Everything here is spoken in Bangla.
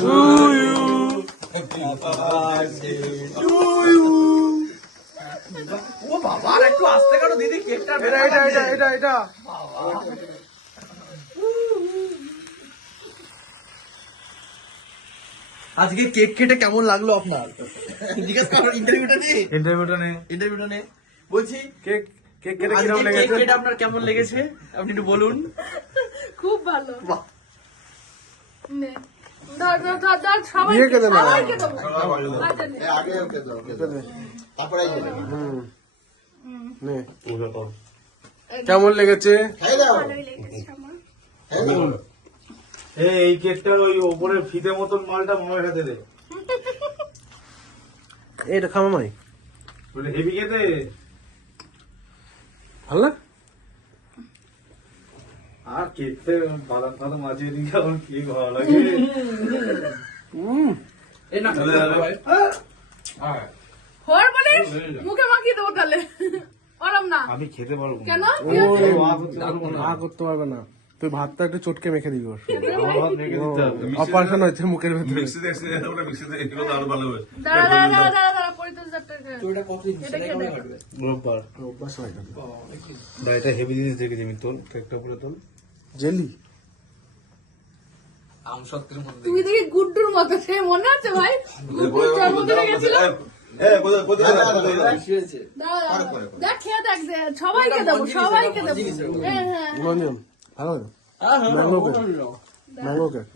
ও বাবা একটু আস্তে কাটো দিদি কেকটা। এটা আজকে কেক কেটে কেমন লাগলো আপনার? জিজ্ঞাসা করো। ইন্টারভিউটা নে বলছি কেক কেটে আজকে কিরকম কেক লেগেছে? কেটে আপনার কেমন লেগেছে আপনি একটু বলুন। খুব ভালো। বাহ, নে। ধর, সবাইকে দিয়ে খেতে না। সবাইকে দেবো। আচ্ছা, নে। নে। কেমন লেগেছে? ভালোই লেগেছে আমার। এই কেকটার ওই ওপরে ফিতে মতন মালটা মামার হাতে দে, এটা খামা মাই বলে হেভি খেতে। ভালো না? আর কেকতে বাদাম ফাদাম আছে এদিকে, আমার কেক ভালো লাগে। এই না হর বলিস মুখে মাখিয়ে দেবো তাহলে। ওরম না আমি খেতে পারবো না। কেন? না করতে পারবে না, তুই ভাতটা একটু চটকে মেখে দিবি ওর। আমার ভাত মেখে দিতে হবে। অপারেশন হয়েছে মুখের ভেতরে। দাঁড়া, 35,000 টাকা। তোরটা কত এটা খেয়ে দেখ। রোববার অভ্যাস হয়ে যাবে। বা এটা হেভি জিনিস দেখেছি আমি, তোল কেকটা পুরো তোল। জেলি আমসত্বের মধ্যে তুই দেখি গুড্ডুর মতো, সে মনে আছে ভাই? গুড্ডুর জন্মদিনে গেছিল। বেশি হয়েছে। দাঁড়া, দেখ খেয়ে দেখ, সবাইকে দেবো, সবাইকে দেবো। হ্যাঁ। রঞ্জন ভালো হ্যাঁ, ম্যাঙ্গো কেক। Mango cake